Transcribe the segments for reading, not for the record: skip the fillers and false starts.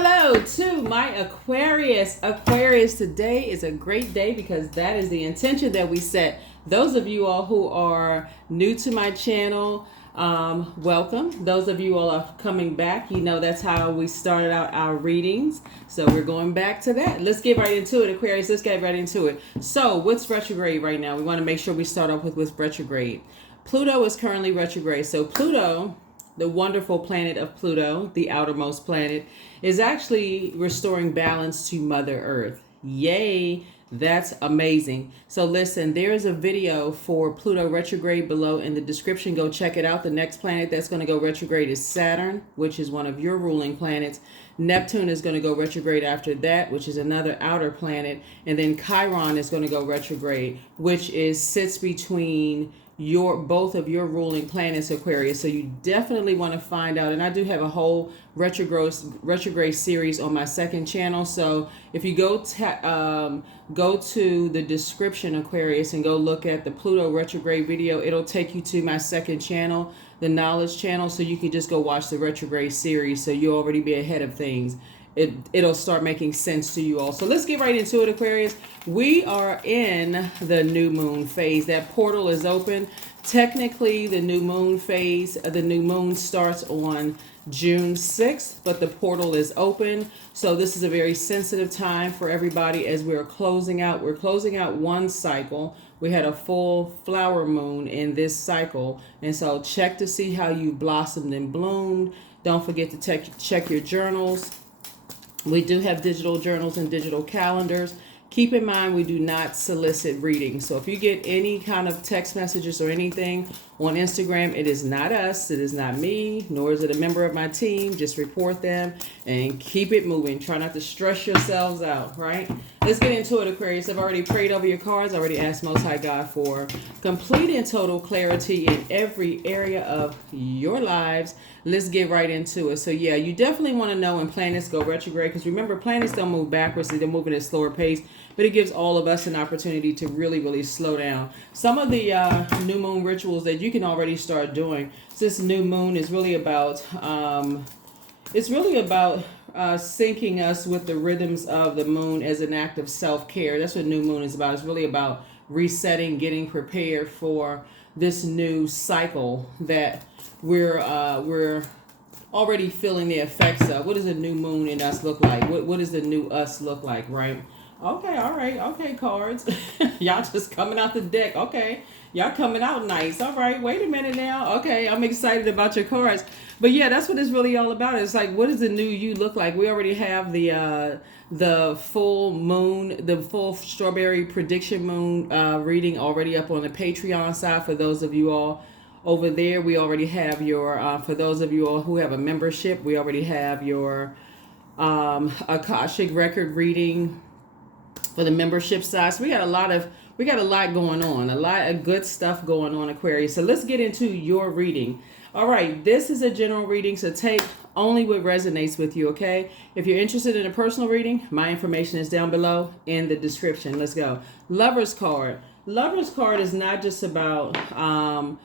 Hello to my Aquarius. Aquarius, today is a great day because that is the intention that we set. Those of you all who are new to my channel, welcome. Those of you all are coming back, you know that's how we started out our readings. So we're going back to that. Let's get right into it, Aquarius. Let's get right into it. So what's retrograde right now? We want to make sure we start off with retrograde. Pluto is currently retrograde. So Pluto, the wonderful planet of Pluto, the outermost planet, is actually restoring balance to Mother Earth. Yay! That's amazing. So listen, there is a video for Pluto retrograde below in the description. Go check it out. The next planet that's going to go retrograde is Saturn, which is one of your ruling planets. Neptune is going to go retrograde after that, which is another outer planet. And then Chiron is going to go retrograde, which sits between both of your ruling planets, Aquarius. So you definitely want to find out, and I do have a whole retrograde series on my second channel. So if you go to the description, Aquarius, and go look at the Pluto retrograde video, it'll take you to my second channel, the knowledge channel, so you can just go watch the retrograde series, so you'll already be ahead of things. It'll start making sense to you all. So let's get right into it, Aquarius. We are in the new moon phase. That portal is open. Technically, the new moon phase, the new moon starts on June 6th, but the portal is open. So this is a very sensitive time for everybody as we're closing out. We're closing out one cycle. We had a full flower moon in this cycle. And so check to see how you blossomed and bloomed. Don't forget to check your journals. We do have digital journals and digital calendars. Keep in mind, we do not solicit readings. So if you get any kind of text messages or anything on Instagram, it is not us, it is not me, nor is it a member of my team. Just report them and keep it moving. Try not to stress yourselves out, right? Let's get into it, Aquarius. I've already prayed over your cards. I already asked Most High God for complete and total clarity in every area of your lives. Let's get right into it. So yeah, you definitely want to know when planets go retrograde, because remember, planets don't move backwards. They're moving at a slower pace, but it gives all of us an opportunity to really slow down. Some of the new moon rituals that you can already start doing. So this new moon is really about syncing us with the rhythms of the moon as an act of self-care. That's what new moon is about. It's really about resetting, getting prepared for this new cycle that we're already feeling the effects of. What does a new moon in us look like? What does the new us look like, right? Okay, all right, okay, cards. Y'all just coming out the deck. Okay, y'all coming out nice. All right, wait a minute now. Okay, I'm excited about your cards. But yeah, that's what it's really all about. It's like, what does the new you look like? We already have the full moon, the full strawberry prediction moon reading already up on the Patreon side for those of you all over there. We already have your, for those of you all who have a membership, we already have your Akashic record reading for the membership side. So we got a lot going on, a lot of good stuff going on, Aquarius. So let's get into your reading. All right, this is a general reading, so take only what resonates with you, okay? If you're interested in a personal reading, my information is down below in the description. Let's go. Lover's card. Lover's card is not just about a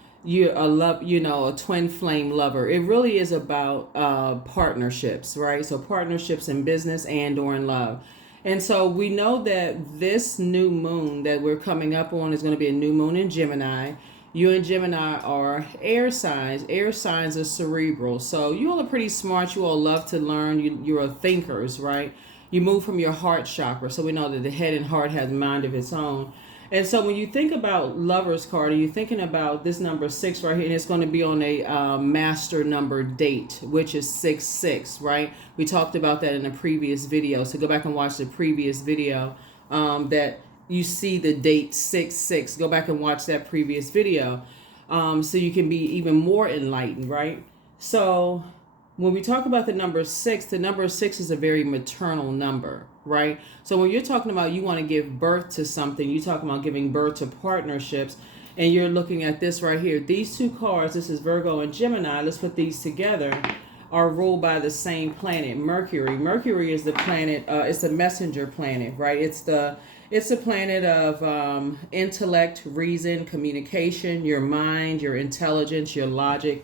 twin flame lover. It really is about partnerships, right? So partnerships in business and or in love. And so we know that this new moon that we're coming up on is going to be a new moon in Gemini. You and Gemini are air signs. Air signs are cerebral. So you all are pretty smart. You all love to learn. You're thinkers, right? You move from your heart chakra. So we know that the head and heart has a mind of its own. And so when you think about Lover's card, you're thinking about this number 6 right here, and it's going to be on a master number date, which is 66, right? We talked about that in a previous video. So go back and watch the previous video that you see the date 66. Go back and watch that previous video so you can be even more enlightened, right? So when we talk about the number 6 is a very maternal number, right? So when you're talking about you want to give birth to something, you're talking about giving birth to partnerships, and you're looking at this right here. These two cards, this is Virgo and Gemini, let's put these together, are ruled by the same planet, Mercury. Mercury is the planet, it's the messenger planet, right? It's the planet of intellect, reason, communication, your mind, your intelligence, your logic.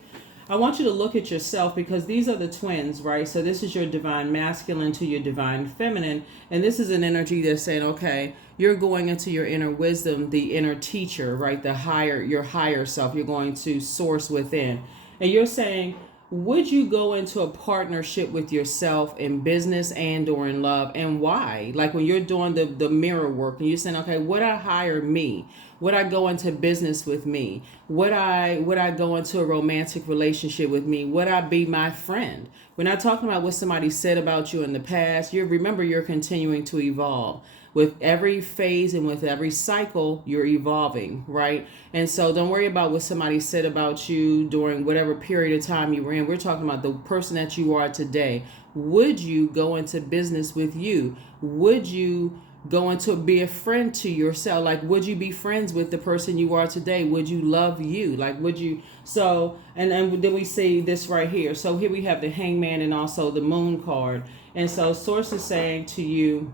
I want you to look at yourself, because these are the twins, right? So this is your divine masculine to your divine feminine. And this is an energy that's saying, okay, you're going into your inner wisdom, the inner teacher, right? Your higher self. You're going to source within. And you're saying, would you go into a partnership with yourself in business and or in love, and why? Like when you're doing the mirror work and you're saying, okay, would I hire me? Would I go into business with me? Would I go into a romantic relationship with me? Would I be my friend? We're not talking about what somebody said about you in the past. Remember, you're continuing to evolve. With every phase and with every cycle, you're evolving, right? And so don't worry about what somebody said about you during whatever period of time you were in. We're talking about the person that you are today. Would you go into business with you? Would you go into be a friend to yourself? Like, would you be friends with the person you are today? Would you love you? Like, would you? So, and then we see this right here. So here we have the Hangman and also the Moon card. And so Source is saying to you,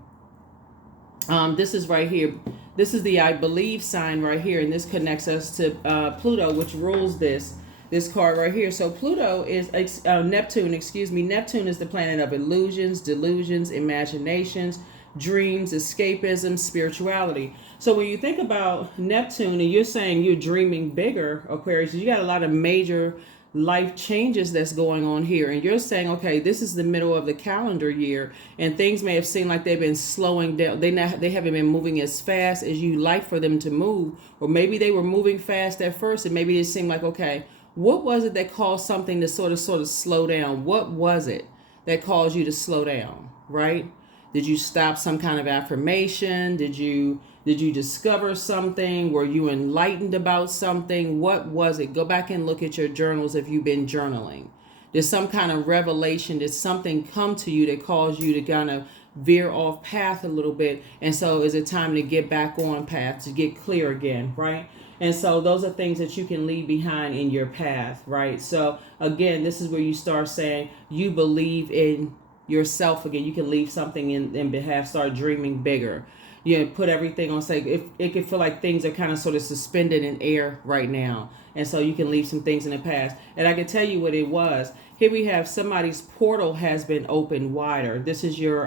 this is right here. This is the I believe sign right here, and this connects us to Pluto, which rules this card right here. So Pluto is Neptune. Excuse me. Neptune is the planet of illusions, delusions, imaginations, dreams, escapism, spirituality. So when you think about Neptune, and you're saying you're dreaming bigger, Aquarius, you got a lot of major life changes that's going on here, and you're saying, okay, this is the middle of the calendar year, and things may have seemed like they've been slowing down. They haven't been moving as fast as you like for them to move, or maybe they were moving fast at first, and maybe it seemed like, okay, what was it that caused something to sort of slow down? What was it that caused you to slow down, right? Did you stop some kind of affirmation? Did you discover something? Were you enlightened about something? What was it? Go back and look at your journals if you've been journaling. Did some kind of revelation, did something come to you that caused you to kind of veer off path a little bit? And so is it time to get back on path, to get clear again, right? And so those are things that you can leave behind in your path, right? So again, this is where you start saying you believe in yourself again. You can leave something in behalf, start dreaming bigger. You know, put everything on, say, if it can feel like things are kind of sort of suspended in air right now. And so you can leave some things in the past. And I can tell you what it was. Here we have somebody's portal has been opened wider. This is your,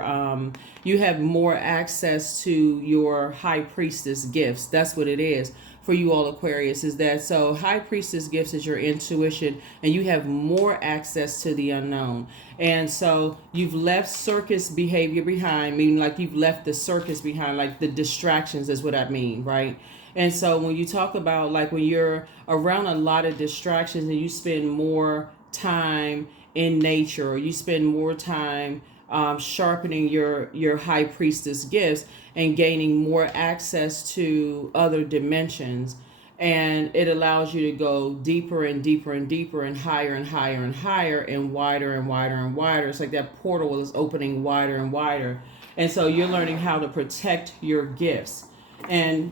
you have more access to your high priestess gifts. That's what it is for you all, Aquarius, is that so high priestess gifts is your intuition, and you have more access to the unknown. And so you've left circus behavior behind, meaning like you've left the circus behind, like the distractions is what I mean, right? And so when you talk about like when you're around a lot of distractions and you spend more time in nature, or you spend more time sharpening your high priestess gifts and gaining more access to other dimensions, and it allows you to go deeper and deeper and deeper and higher and higher and higher and wider and wider and wider. It's like that portal is opening wider and wider. And so you're learning how to protect your gifts. And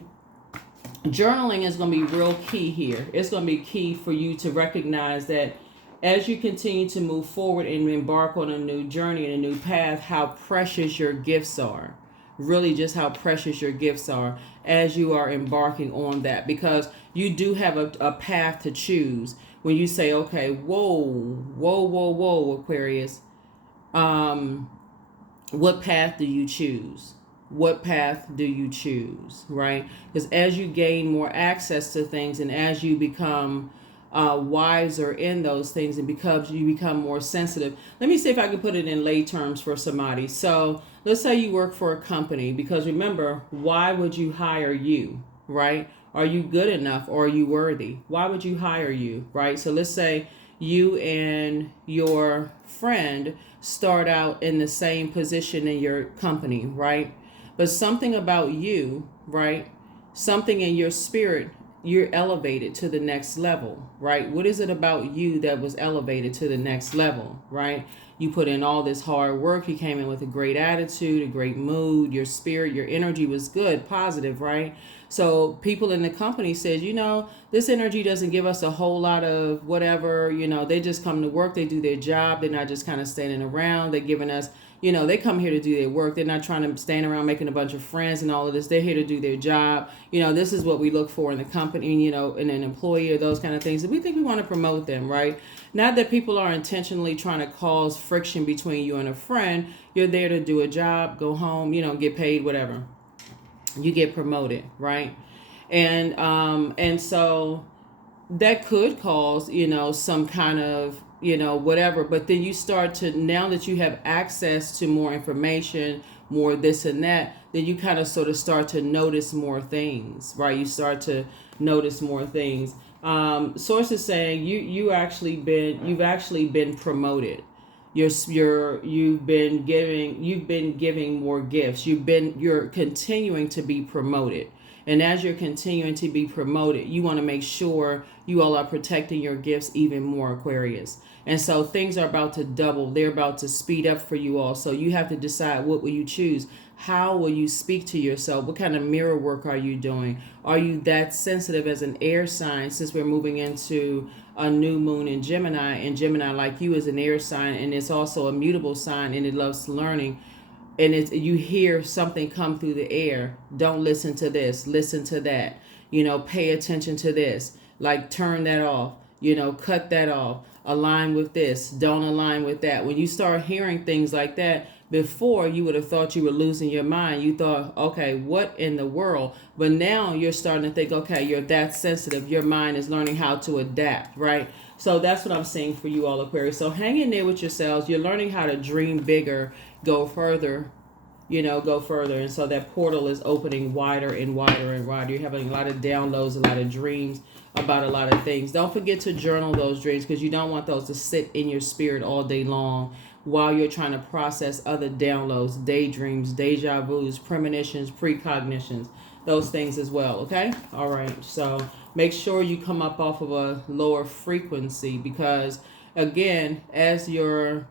journaling is going to be real key here. It's going to be key for you to recognize that as you continue to move forward and embark on a new journey and a new path, how precious your gifts are. Really just how precious your gifts are as you are embarking on that, because you do have a path to choose. When you say, okay, whoa, Aquarius, what path do you choose? What path do you choose, right? Because as you gain more access to things and as you become wiser in those things, and because you become more sensitive. Let me see if I can put it in lay terms for somebody. So let's say you work for a company, because remember, why would you hire you, right? Are you good enough, or are you worthy? Why would you hire you, right? So let's say you and your friend start out in the same position in your company, right? But something about you, right? Something in your spirit, you're elevated to the next level, right? What is it about you that was elevated to the next level, right? You put in all this hard work. You came in with a great attitude, a great mood. Your spirit, your energy was good, positive, right? So people in the company said, this energy doesn't give us a whole lot of whatever, they just come to work, they do their job, they're not just kind of standing around, they're giving us, they come here to do their work. They're not trying to stand around making a bunch of friends and all of this. They're here to do their job. This is what we look for in the company, in an employee or those kind of things. And we think we want to promote them, right? Not that people are intentionally trying to cause friction between you and a friend. You're there to do a job, go home, get paid, whatever. You get promoted, right? And so that could cause, some kind of, whatever. But then you start to, now that you have access to more information, more this and that, then you kind of sort of start to notice more things, right? You start to notice more things. Sources saying you've actually been promoted. You've been giving more gifts. You're continuing to be promoted. And as you're continuing to be promoted, you want to make sure you all are protecting your gifts even more, Aquarius. And so things are about to double. They're about to speed up for you all. So you have to decide, what will you choose? How will you speak to yourself? What kind of mirror work are you doing? Are you that sensitive as an air sign, since we're moving into a new moon in Gemini? And Gemini, like you, is an air sign, and it's also a mutable sign, and it loves learning. And you hear something come through the air. Don't listen to this. Listen to that. Pay attention to this. Like, turn that off. Cut that off. Align with this. Don't align with that. When you start hearing things like that, before you would have thought you were losing your mind. You thought, okay, what in the world? But now you're starting to think, okay, you're that sensitive. Your mind is learning how to adapt, right? So that's what I'm saying for you all, Aquarius. So hang in there with yourselves. You're learning how to dream bigger, go further, go further. And so that portal is opening wider and wider and wider. You're having a lot of downloads, a lot of dreams about a lot of things. Don't forget to journal those dreams, because you don't want those to sit in your spirit all day long while you're trying to process other downloads, daydreams, deja vus, premonitions, precognitions, those things as well. Okay? All right. So make sure you come up off of a lower frequency, because again, as the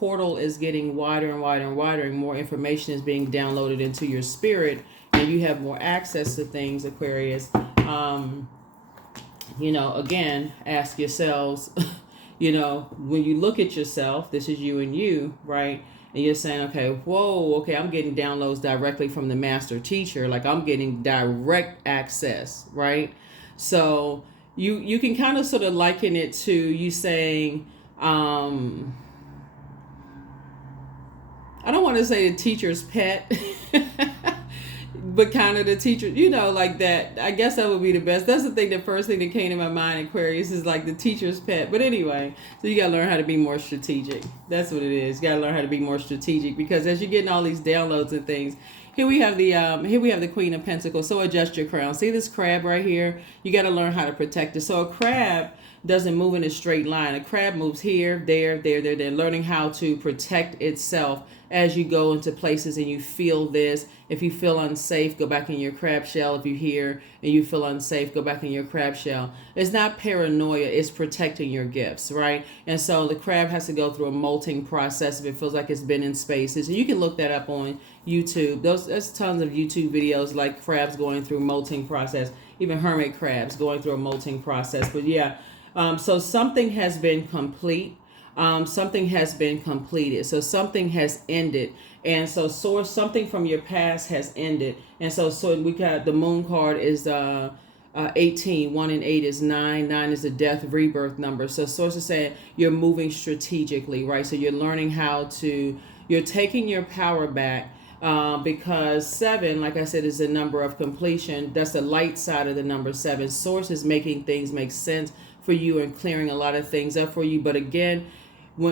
portal is getting wider and wider and wider, and more information is being downloaded into your spirit, and you have more access to things, Aquarius, again, ask yourselves, when you look at yourself, this is you and you, right? And you're saying, okay, I'm getting downloads directly from the master teacher. Like, I'm getting direct access, right? So you can kind of sort of liken it to you saying, I don't want to say the teacher's pet, but kind of the teacher, like that. I guess that would be the best. That's the first thing that came to my mind, Aquarius, is like the teacher's pet. But anyway, so you got to learn how to be more strategic. That's what it is. You got to learn how to be more strategic, because as you're getting all these downloads and things, here we have the Queen of Pentacles. So adjust your crown. See this crab right here? You got to learn how to protect it. So a crab doesn't move in a straight line. A crab moves here, there, there, there, there, learning how to protect itself as you go into places and you feel this. If you feel unsafe, go back in your crab shell. If you're here and you feel unsafe, go back in your crab shell. It's not paranoia, it's protecting your gifts, right? And so the crab has to go through a molting process if it feels like it's been in spaces. And you can look that up on YouTube. There's tons of YouTube videos like crabs going through molting process, even hermit crabs going through a molting process. But yeah, so something has been complete. Something has been completed. So something has ended. And so source, something from your past has ended. And so we got the moon card is 18. 1 and 8 is 9. 9 is the death rebirth number. So source is saying you're moving strategically, right? So you're learning you're taking your power back. Because 7, like I said, is the number of completion. That's the light side of the number 7. Source is making things make sense for you and clearing a lot of things up for you. But again,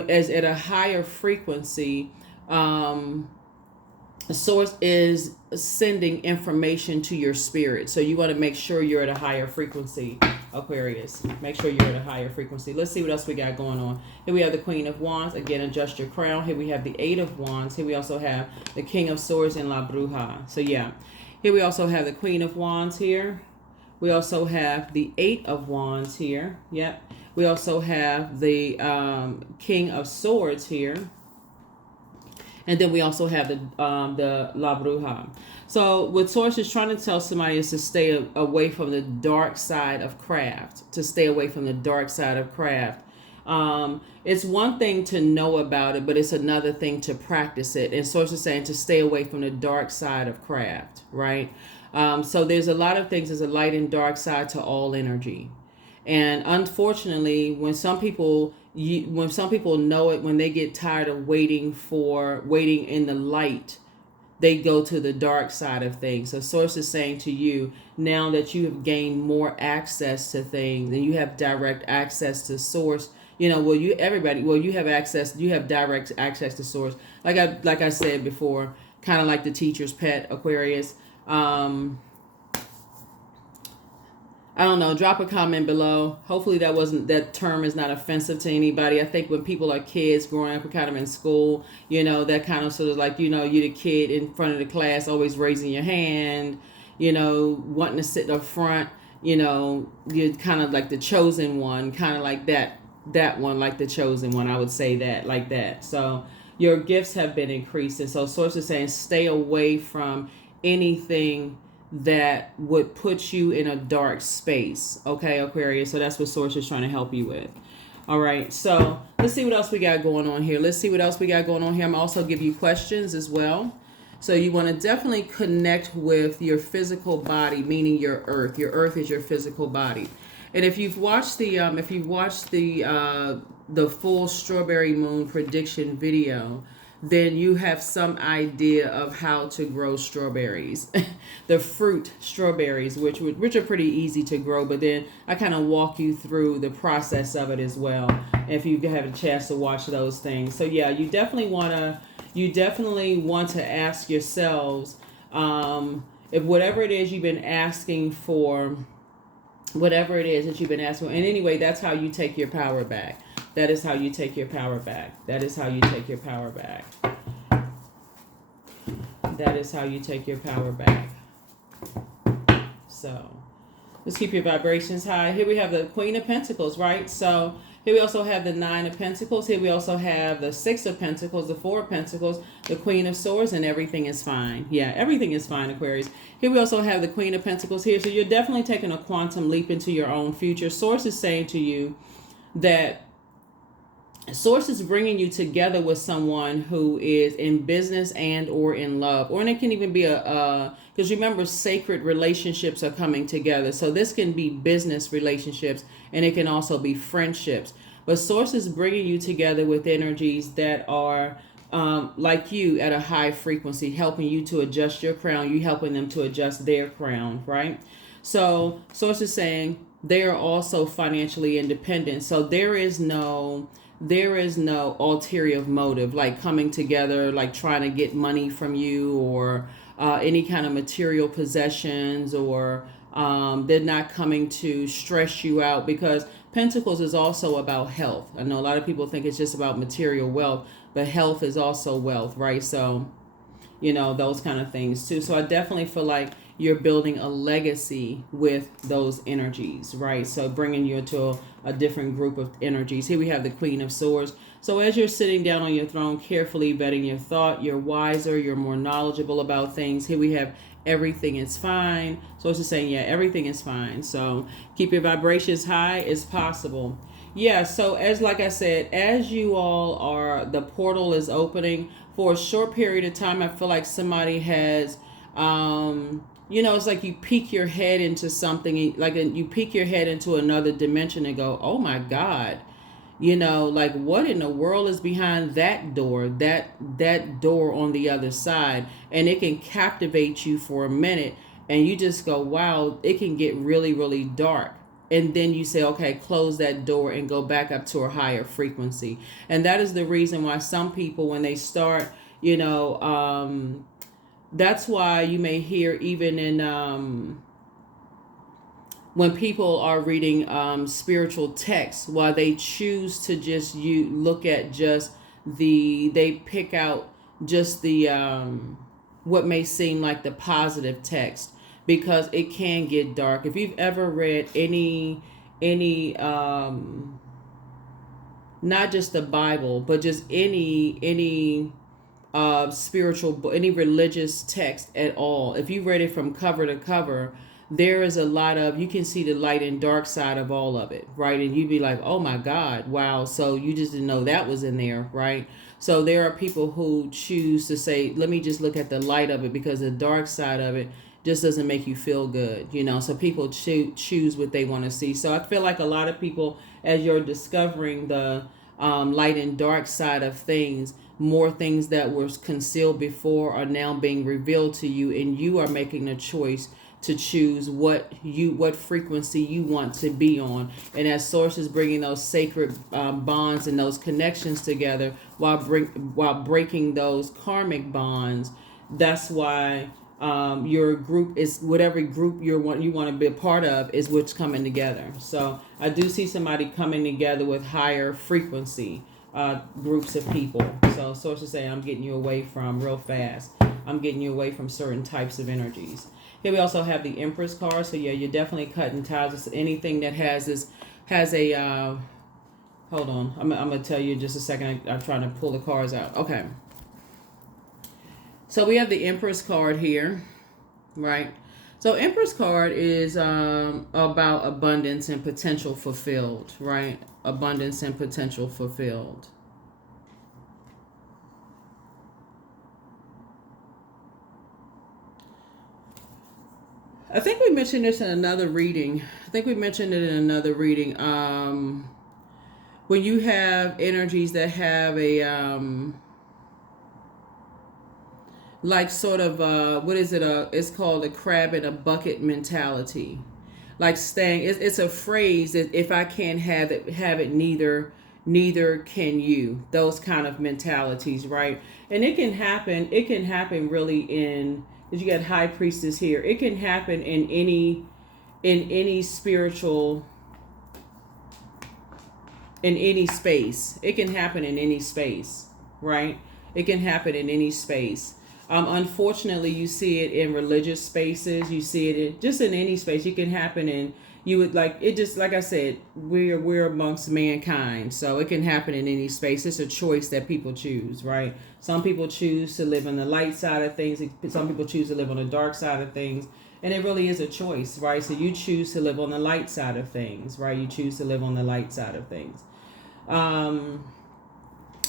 as at a higher frequency, source is sending information to your spirit. So you want to make sure you're at a higher frequency, Aquarius. Make sure you're at a higher frequency. Let's see what else we got going on. Here we have the Queen of Wands. Again, adjust your crown. Here we have the 8 of Wands. Here we also have the King of Swords and La Bruja. So yeah, here we also have the Queen of Wands here. We also have the 8 of Wands here. Yep. We also have the King of Swords here. And then we also have the La Bruja. So what Source is trying to tell somebody is to stay away from the dark side of craft, to stay away from the dark side of craft. It's one thing to know about it, but it's another thing to practice it. And Source is saying to stay away from the dark side of craft, right? So there's a lot of things. There's a light and dark side to all energy. And unfortunately, when some people know it, when they get tired of waiting in the light, they go to the dark side of things. So Source is saying to you, now that you have gained more access to things and you have direct access to Source, you have direct access to Source. Like I said before, kind of like the teacher's pet, Aquarius. I don't know. Drop a comment below. Hopefully that term is not offensive to anybody. I think when people are kids growing up, we're kind of in school, that kind of sort of like, you're the kid in front of the class, always raising your hand, wanting to sit up front, you're kind of like the chosen one, kind of like that one, like the chosen one. I would say that like that. So your gifts have been increased. And so Source is saying stay away from anything that would put you in a dark space. Okay, Aquarius. So that's what Source is trying to help you with. All right. So let's see what else we got going on here. I'm also give you questions as well. So you want to definitely connect with your physical body, meaning your earth. Your earth is your physical body. And if you've watched the full strawberry moon prediction video, then you have some idea of how to grow strawberries. The fruit strawberries, which are pretty easy to grow, but then I kind of walk you through the process of it as well, if you have a chance to watch those things. So yeah, you definitely want to ask yourselves, if whatever it is you've been asking for, and anyway, that's how you take your power back. That is how you take your power back. So let's keep your vibrations high. Here we have the Queen of Pentacles, right? So here we also have the Nine of Pentacles. Here we also have the Six of Pentacles, the Four of Pentacles, the Queen of Swords, and everything is fine. Yeah, everything is fine, Aquarius. Here we also have the Queen of Pentacles here. So you're definitely taking a quantum leap into your own future. Source is saying to you that Source is bringing you together with someone who is in business and or in love, and it can even be because remember, sacred relationships are coming together. So this can be business relationships, and it can also be friendships. But Source is bringing you together with energies that are like you at a high frequency, helping you to adjust your crown. You helping them to adjust their crown, right? So Source is saying they are also financially independent. So there is no ulterior motive, like coming together, like trying to get money from you, or any kind of material possessions, or they're not coming to stress you out, because Pentacles is also about health. I know a lot of people think it's just about material wealth, but health is also wealth, right? So, those kind of things too. So I definitely feel like you're building a legacy with those energies, right? So bringing you into a different group of energies. Here we have the Queen of Swords. So as you're sitting down on your throne, carefully vetting your thought, you're wiser, you're more knowledgeable about things. Here we have everything is fine. So it's just saying, yeah, everything is fine. So keep your vibrations high as possible. Yeah, so like I said, as you all are, the portal is opening for a short period of time. I feel like somebody has, it's like you peek your head into something, like you peek your head into another dimension and go, oh my God, like what in the world is behind that door, that door on the other side? And it can captivate you for a minute and you just go, wow, it can get really, really dark. And then you say, okay, close that door and go back up to a higher frequency. And that is the reason why some people, when they start, that's why you may hear even in when people are reading spiritual texts, while they choose to just look at just they pick out just the what may seem like the positive text, because it can get dark. If you've ever read any not just the Bible, but just any spiritual, any religious text at all, if you read it from cover to cover, there is a lot of, you can see the light and dark side of all of it, right? And you'd be like, oh my God, wow. So you just didn't know that was in there, right? So there are people who choose to say, let me just look at the light of it, because the dark side of it just doesn't make you feel good, you know? So people choose what they want to see. So I feel like a lot of people, as you're discovering the light and dark side of things, more things that were concealed before are now being revealed to you, and you are making a choice to choose what frequency you want to be on. And as Source is bringing those sacred bonds and those connections together while breaking those karmic bonds, that's why your group is, whatever group you want to be a part of, is what's coming together. So I do see somebody coming together with higher frequency groups of people. So Source is saying, I'm getting you away from, real fast, I'm getting you away from certain types of energies. Here we also have the Empress card. So yeah, you're definitely cutting ties with anything that has a hold on, I'm gonna tell you in just a second. I'm trying to pull the cards out. Okay, so we have the Empress card here, right? So Empress card is about abundance and potential fulfilled, right? Abundance and potential fulfilled. I think we mentioned this in another reading. When you have energies that have a like sort of what is it? It's called a crab in a bucket mentality. Like staying. It's a phrase that if I can't have it, neither can you. Those kind of mentalities, right? And it can happen. It can happen really in. You got High Priestess here. It can happen in any spiritual, in any space. It can happen in any space, right? It can happen in any space. Unfortunately, you see it in religious spaces. You see it just in any space. You can happen in, you would like it, just like I said, we're amongst mankind, so it can happen in any space. It's a choice that people choose, right? Some people choose to live on the light side of things. Some people choose to live on the dark side of things, and it really is a choice, right? So you choose to live on the light side of things, right? You choose to live on the light side of things.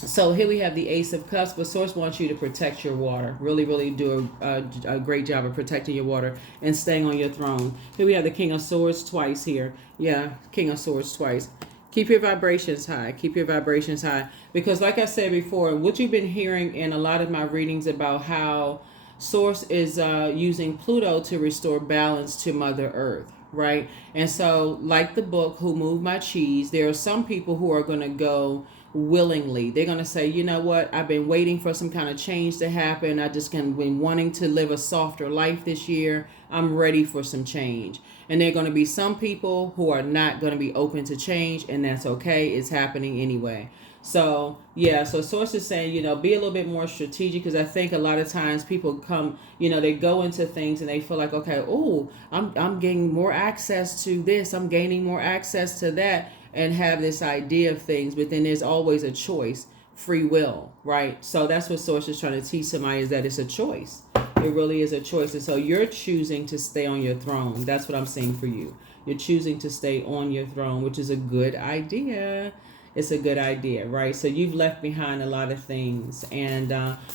So here we have the Ace of Cups, but Source wants you to protect your water. Really, really do a great job of protecting your water and staying on your throne. Here we have the King of Swords twice here. Yeah, King of Swords twice. Keep your vibrations high. Keep your vibrations high. Because like I said before, what you've been hearing in a lot of my readings about how Source is using Pluto to restore balance to Mother Earth, right? And so like the book, Who Moved My Cheese, there are some people who are going to go willingly. They're going to say, you know what, I've been waiting for some kind of change to happen. I just been wanting to live a softer life this year. I'm ready for some change. And there are going to be some people who are not going to be open to change, and that's okay. It's happening anyway. So yeah, so Source is saying, be a little bit more strategic, because I think a lot of times people come, they go into things and they feel like, okay, oh, I'm gaining more access to this, I'm gaining more access to that, and have this idea of things, but then there's always a choice, free will, right? So that's what Source is trying to teach somebody, is that it's a choice. It really is a choice. And so you're choosing to stay on your throne. That's what I'm saying for you. You're choosing to stay on your throne, which is a good idea. It's a good idea, right? So you've left behind a lot of things, and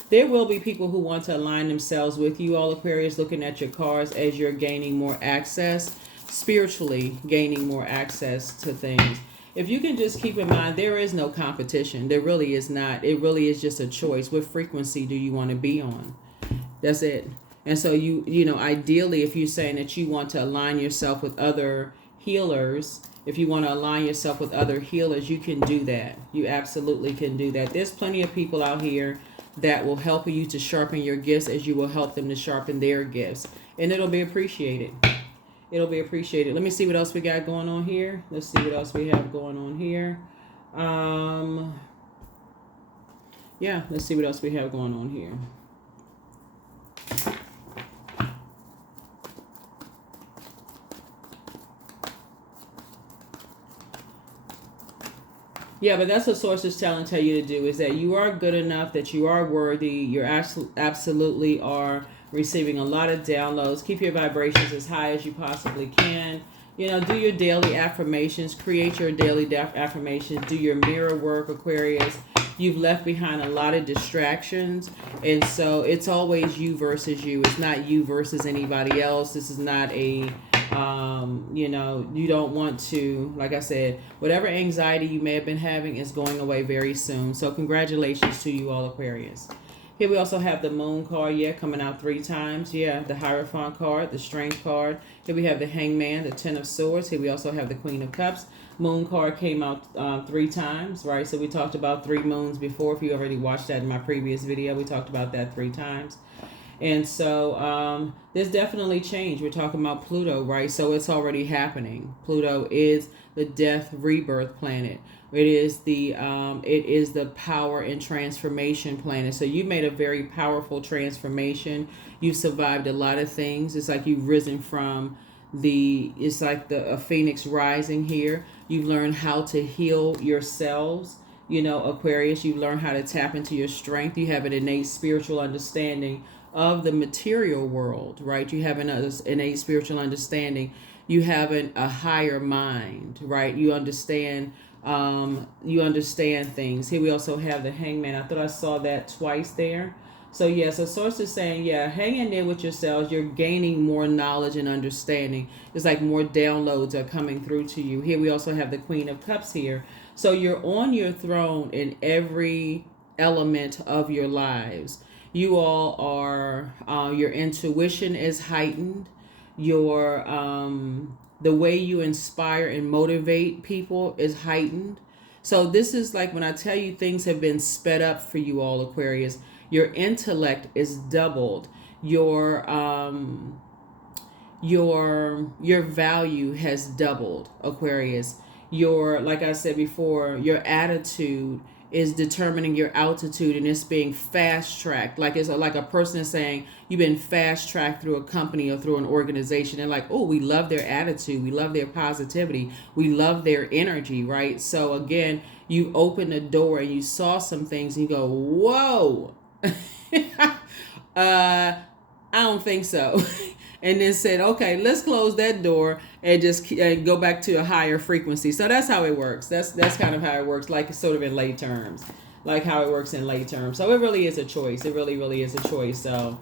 there will be people who want to align themselves with you, all Aquarius, looking at your cards as you're gaining more access, spiritually gaining more access to things. If you can just keep in mind, there is no competition. There really is not. It really is just a choice. What frequency do you want to be on? That's it. And so ideally, if you're saying that you want to align yourself with other healers, if you want to align yourself with other healers, you can do that. You absolutely can do that. There's plenty of people out here that will help you to sharpen your gifts as you will help them to sharpen their gifts. And it'll be appreciated. It'll be appreciated. Let me see what else we got going on here. Let's see what else we have going on here. Yeah, let's see what else we have going on here. Yeah, but that's what source is tell you to do, is that you are good enough, that you are worthy, you're absolutely are receiving a lot of downloads. Keep your vibrations as high as you possibly can. You know, do your daily affirmations, create your daily affirmations, do your mirror work, Aquarius. You've left behind a lot of distractions, and so it's always you versus you. It's not you versus anybody else. This is not a you know, you don't want to, like I said, whatever anxiety you may have been having is going away very soon. So congratulations to you all, Aquarius. Here we also have the Moon card, coming out 3 times. Yeah, the Hierophant card, the Strength card. Here we have the Hangman, the Ten of Swords. Here we also have the Queen of Cups. Moon card came out 3 times, right? So we talked about 3 moons before. If you already watched that in my previous video, we talked about that 3 times. And so there's definitely change. We're talking about Pluto, right? So it's already happening. Pluto is the death rebirth planet. It is the power and transformation planet. So you made a very powerful transformation. You've survived a lot of things. It's like you've risen from it's like a phoenix rising here. You've learned how to heal yourselves. You know, Aquarius, you've learned how to tap into your strength. You have an innate spiritual understanding of the material world, right? You have an innate spiritual understanding. You have a higher mind, right? You understand things. Here we also have the Hangman. I thought I saw that twice there. So yeah, so source is saying, hang in there with yourselves. You're gaining more knowledge and understanding. It's like more downloads are coming through to you. Here we also have the Queen of Cups here. So you're on your throne in every element of your lives. You all are, your intuition is heightened. Your, the way you inspire and motivate people is heightened. So this is like when I tell you things have been sped up for you all, Aquarius. Your intellect is doubled. Your value has doubled, Aquarius. Like I said before, your attitude is determining your altitude, and it's being fast tracked. Like it's like a person is saying you've been fast tracked through a company or through an organization. And like, oh, we love their attitude, we love their positivity, we love their energy, right? So again, you open the door and you saw some things and you go, whoa. I don't think so. And then said, okay, let's close that door and just go back to a higher frequency. So that's how it works. That's kind of how it works, like sort of in lay terms, like how it works in lay terms. So it really is a choice. It really, really is a choice. So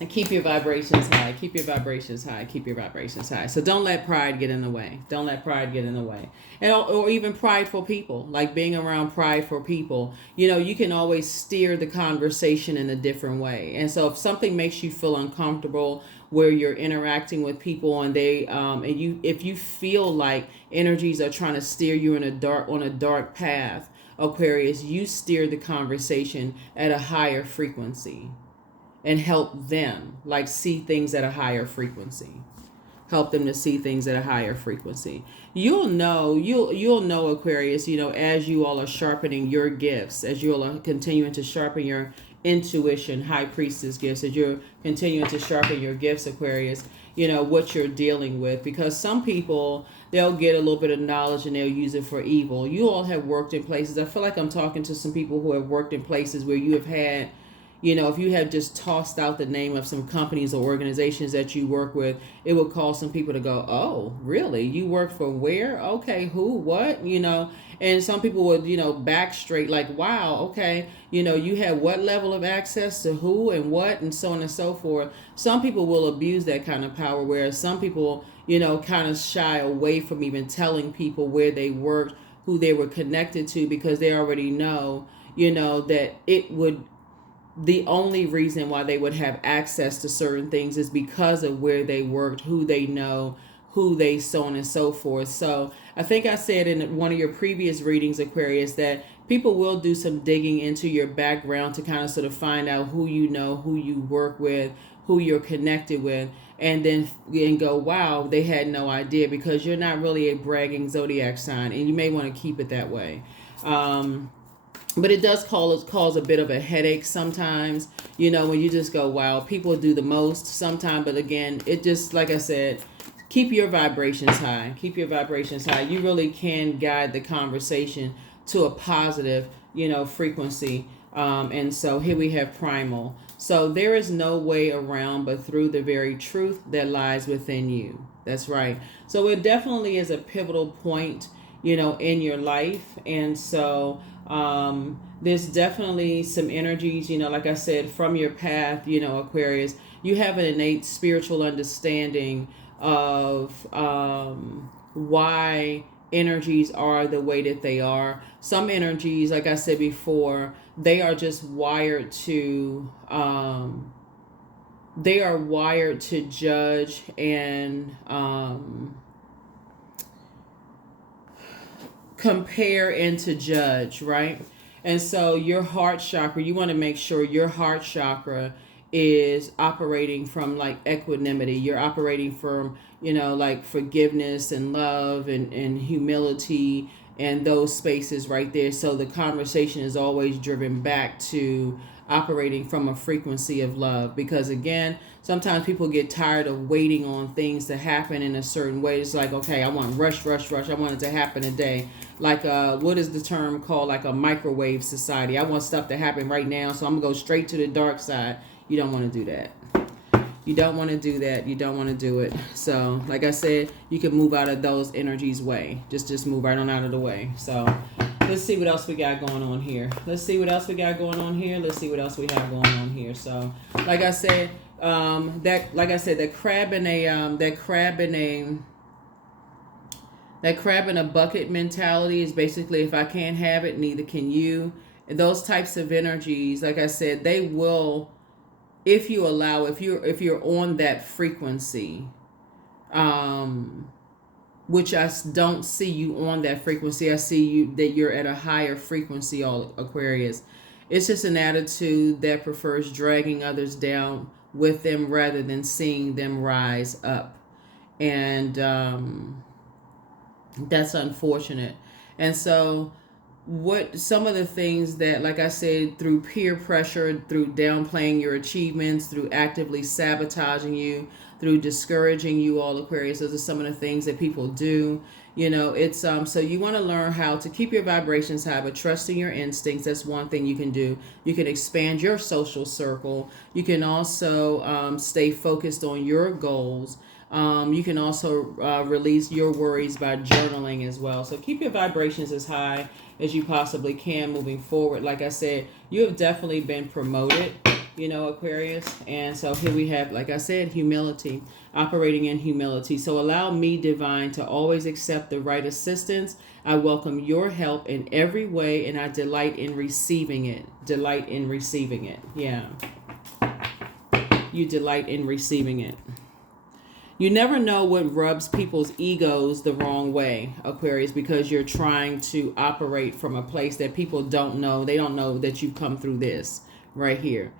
and keep your vibrations high. Keep your vibrations high. Keep your vibrations high. So don't let pride get in the way. Don't let pride get in the way. And or even prideful people, like being around prideful people. You know, you can always steer the conversation in a different way. And so if something makes you feel uncomfortable where you're interacting with people and they if you feel like energies are trying to steer you on a dark path, Aquarius, you steer the conversation at a higher frequency. And help them like see things at a higher frequency. Help them to see things at a higher frequency. You'll know, Aquarius, you know, as you all are sharpening your gifts, as you all are continuing to sharpen your intuition, high priestess gifts, as you're continuing to sharpen your gifts, Aquarius, you know, what you're dealing with. Because some people, they'll get a little bit of knowledge and they'll use it for evil. You all have worked in places. I feel like I'm talking to some people who have worked in places where you have had, you know, if you had just tossed out the name of some companies or organizations that you work with, it would cause some people to go, oh, really? You work for where? Okay, who, what? You know, and some people would, you know, back straight like, wow, okay, you know, you had what level of access to who and what and so on and so forth. Some people will abuse that kind of power, whereas some people, you know, kind of shy away from even telling people where they worked, who they were connected to, because they already know, you know, that it would, the only reason why they would have access to certain things is because of where they worked, who they know, who they so on and so forth. So I think I said in one of your previous readings, Aquarius, that people will do some digging into your background to kind of sort of find out who you know, who you work with, who you're connected with, and then go, wow, they had no idea, because you're not really a bragging zodiac sign, and you may want to keep it that way. But it does cause a bit of a headache sometimes, you know, when you just go, wow, people do the most sometimes. But again, it just, like I said, keep your vibrations high. Keep your vibrations high. You really can guide the conversation to a positive, frequency. And so here we have primal. So there is no way around but through the very truth that lies within you. That's right. So it definitely is a pivotal point, in your life. And so there's definitely some energies, like I said, from your path, Aquarius. You have an innate spiritual understanding of why energies are the way that they are. Some energies, like I said before, they are just wired to judge and compare and to judge, right? And so your heart chakra, you want to make sure your heart chakra is operating from like equanimity. You're operating from, like forgiveness and love and humility and those spaces right there. So the conversation is always driven back to operating from a frequency of love, because again, sometimes people get tired of waiting on things to happen in a certain way. It's like, okay, I want rush. I want it to happen today. Like what is the term called? Like a microwave society. I want stuff to happen right now, so I'm gonna go straight to the dark side. You don't want to do that. You don't want to do that. You don't want to do it. So like I said, you can move out of those energies way. Just move right on out of the way. So let's see what else we got going on here. So like I said, that crab in a bucket mentality is basically, if I can't have it, neither can you. And those types of energies, like I said, they will, if you allow, if you're on that frequency, which I don't see you on that frequency. I see you that you're at a higher frequency, all Aquarius. It's just an attitude that prefers dragging others down with them rather than seeing them rise up. And that's unfortunate. And so what some of the things that, like I said, through peer pressure, through downplaying your achievements, through actively sabotaging you, through discouraging you, all Aquarius, those are some of the things that people do. It's so you want to learn how to keep your vibrations high, but trust in your instincts. That's one thing you can do. You can expand your social circle. You can also stay focused on your goals. You can also release your worries by journaling as well. So keep your vibrations as high as you possibly can moving forward. Like I said, you have definitely been promoted, Aquarius. And so here we have, like I said, humility, operating in humility. So allow me, divine, to always accept the right assistance. I welcome your help in every way, and I delight in receiving it. Yeah. You delight in receiving it. You never know what rubs people's egos the wrong way, Aquarius, because you're trying to operate from a place that people don't know. They don't know that you've come through this right here.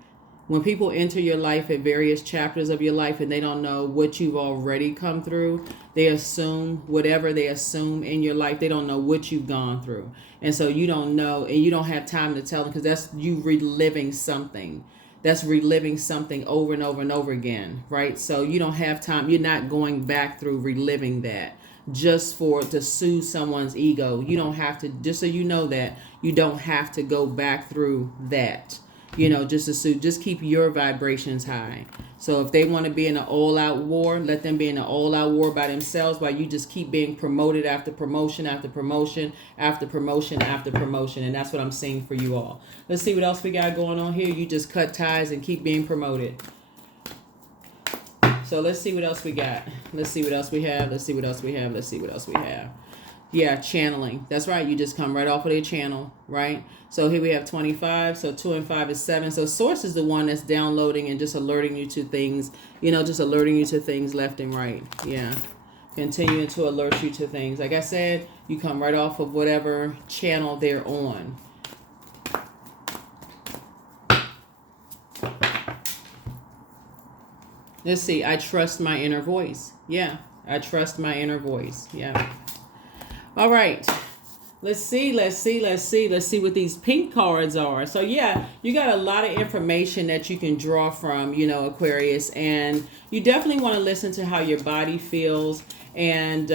When people enter your life at various chapters of your life and they don't know what you've already come through, they assume whatever they assume in your life. They don't know what you've gone through. And so you don't know, and you don't have time to tell them, because that's you reliving something. That's reliving something over and over and over again, right? So you don't have time. You're not going back through reliving that just to soothe someone's ego. You don't have to, just so you know that, you don't have to go back through that, just to soothe. Just keep your vibrations high. So if they want to be in an all-out war, let them be in an all-out war by themselves, while you just keep being promoted after promotion after promotion after promotion after promotion. And that's what I'm seeing for you all. Let's see what else we got going on here. You just cut ties and keep being promoted. So let's see what else we got. Let's see what else we have. Yeah, channeling. That's right. You just come right off of their channel, right? So here we have 25. So 2 and 5 is 7. So source is the one that's downloading and just alerting you to things, just alerting you to things left and right. Yeah. Continuing to alert you to things. Like I said, you come right off of whatever channel they're on. Let's see. I trust my inner voice. Yeah. I trust my inner voice. Yeah. All right. Let's see, let's see what these pink cards are. So yeah, you got a lot of information that you can draw from, Aquarius, and you definitely want to listen to how your body feels, and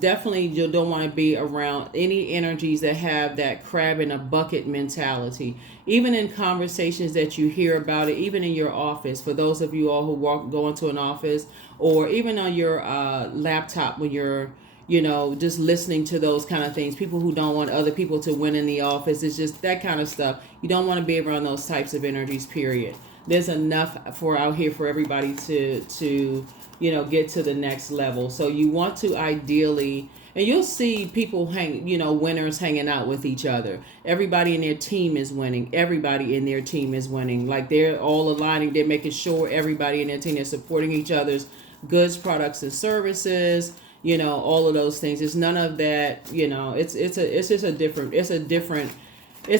definitely you don't want to be around any energies that have that crab in a bucket mentality. Even in conversations that you hear about it, even in your office, for those of you all who go into an office, or even on your laptop when you're just listening to those kind of things. People who don't want other people to win in the office. It's just that kind of stuff. You don't want to be around those types of energies, period. There's enough for out here for everybody to get to the next level. So you want to ideally, and you'll see people winners hanging out with each other. Everybody in their team is winning. Everybody in their team is winning. Like they're all aligning. They're making sure everybody in their team is supporting each other's goods, products, and services. All of those things. It's none of that. It's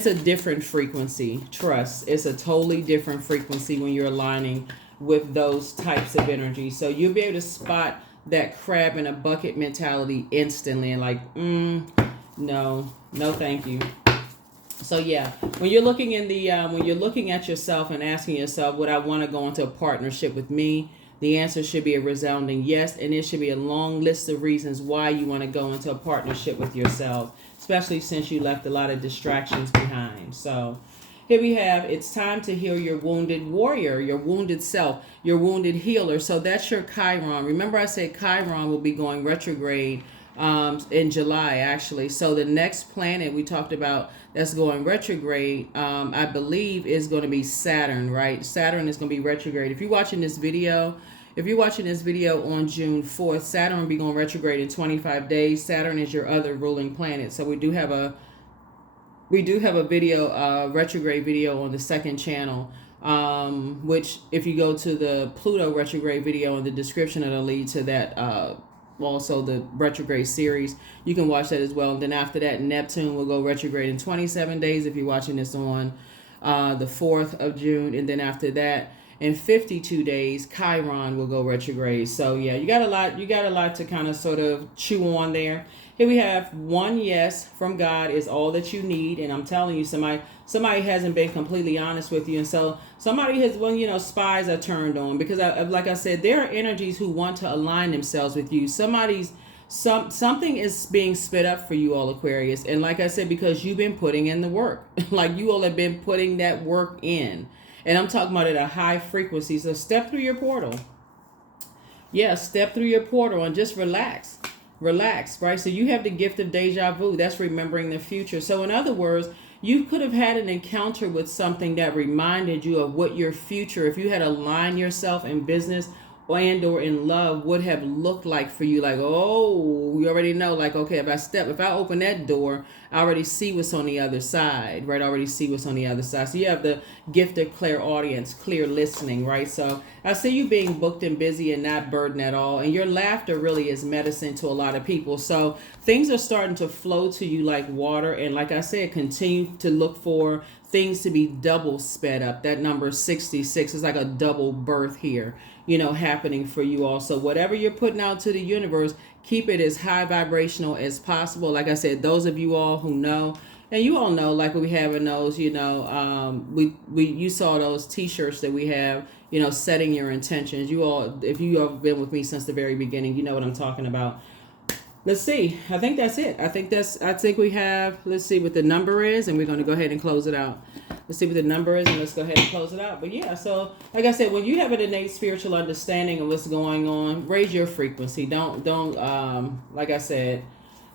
a different frequency. Trust. It's a totally different frequency when you're aligning with those types of energy. So you'll be able to spot that crab in a bucket mentality instantly, and like, no, thank you. So yeah, when you're looking when you're looking at yourself and asking yourself, would I want to go into a partnership with me? The answer should be a resounding yes, and it should be a long list of reasons why you want to go into a partnership with yourself, especially since you left a lot of distractions behind. So here we have, it's time to heal your wounded warrior, your wounded self, your wounded healer. So that's your Chiron. Remember I said Chiron will be going retrograde in July, actually. So the next planet we talked about that's going retrograde, I believe, is going to be Saturn, right? Saturn is going to be retrograde. If you're watching this video on June 4th, Saturn will be going retrograde in 25 days. Saturn is your other ruling planet. So we do have a video, retrograde video on the second channel, which if you go to the Pluto retrograde video in the description, it'll lead to that, also the retrograde series. You can watch that as well. And then after that, Neptune will go retrograde in 27 days if you're watching this on the 4th of June. And then after that, in 52 days, Chiron will go retrograde. So yeah, you got a lot to kind of sort of chew on there. Here we have one yes from God is all that you need. And I'm telling you, somebody hasn't been completely honest with you. And so somebody has, spies are turned on, because like I said, there are energies who want to align themselves with you. Something is being spit up for you all, Aquarius. And like I said, because you've been putting in the work, like you all have been putting that work in. And I'm talking about at a high frequency. So step through your portal. Yeah, step through your portal and just relax, right? So you have the gift of deja vu. That's remembering the future. So in other words, you could have had an encounter with something that reminded you of what your future, if you had aligned yourself in business and or in love, would have looked like for you. Like, oh, you already know, like, okay, if I open that door, I already see what's on the other side, right? I already see what's on the other side. So you have the gift of clairaudience, clear listening, right? So I see you being booked and busy and not burdened at all. And your laughter really is medicine to a lot of people. So things are starting to flow to you like water. And like I said, continue to look for things to be double sped up. That number 66 is like a double birth here, happening for you all. So whatever you're putting out to the universe, keep it as high vibrational as possible. Like I said, those of you all who know, and you all know, like we have in those, you saw those t-shirts that we have, setting your intentions. You all, if you have been with me since the very beginning, you know what I'm talking about. Let's see. I think that's it. I think we have, let's see what the number is, and we're going to go ahead and close it out. Let's see what the number is, and let's go ahead and close it out. But yeah, so like I said, when you have an innate spiritual understanding of what's going on, raise your frequency. Don't like I said,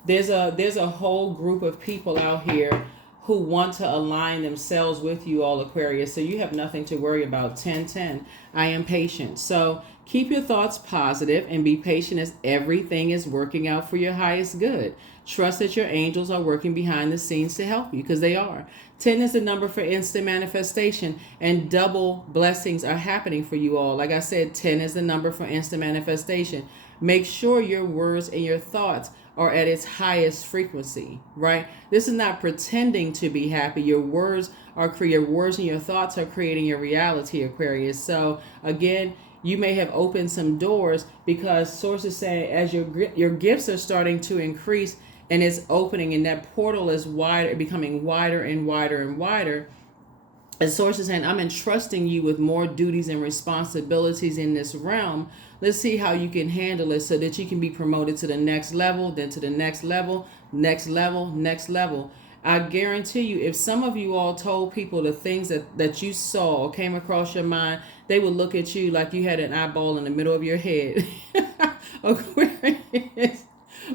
there's a whole group of people out here who want to align themselves with you all, Aquarius. So you have nothing to worry about. 1010. I am patient. So keep your thoughts positive and be patient as everything is working out for your highest good. Trust that your angels are working behind the scenes to help you, because they are. 10 is the number for instant manifestation, and double blessings are happening for you all. Like I said, 10 is the number for instant manifestation. Make sure your words and your thoughts are at its highest frequency, right? This is not pretending to be happy. Your words and your thoughts are creating your reality, Aquarius. So again, you may have opened some doors because sources say as your gifts are starting to increase and it's opening, and that portal is wider, becoming wider and wider and wider. And source is saying, I'm entrusting you with more duties and responsibilities in this realm. Let's see how you can handle it so that you can be promoted to the next level, then to the next level, next level, next level. I guarantee you, if some of you all told people the things that you saw or came across your mind, they would look at you like you had an eyeball in the middle of your head. Aquarius.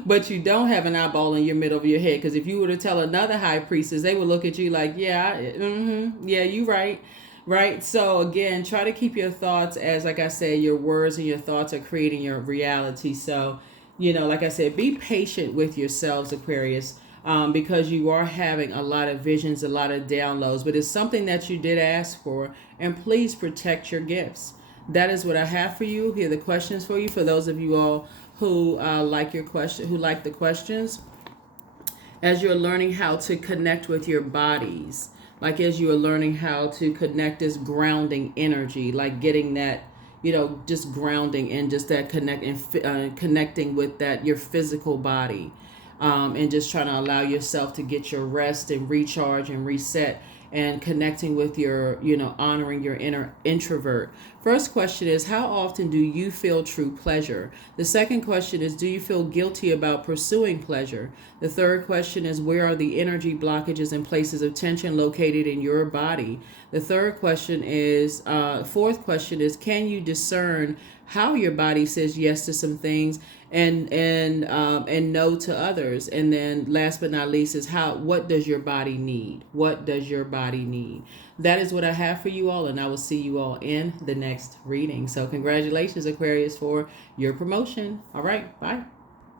But you don't have an eyeball in your middle of your head, because if you were to tell another high priestess, they would look at you like, yeah, yeah, you right. So again, try to keep your thoughts, as like I said, your words and your thoughts are creating your reality. So, like I said, be patient with yourselves, Aquarius, because you are having a lot of visions, a lot of downloads, but it's something that you did ask for, and please protect your gifts. That is what I have for you. Here are the questions for you, for those of you all who like the questions. As you're learning how to connect with your bodies, like as you are learning how to connect this grounding energy, like getting that, just grounding and just that connecting with that, your physical body, and just trying to allow yourself to get your rest and recharge and reset, and connecting with your, honoring your inner introvert. First question is, how often do you feel true pleasure? The second question is, do you feel guilty about pursuing pleasure? The third question is, where are the energy blockages and places of tension located in your body? The fourth question is, can you discern how your body says yes to some things and no to others? And then last but not least is, what does your body need? What does your body need? That is what I have for you all, and I will see you all in the next reading. So congratulations, Aquarius, for your promotion. All right, bye.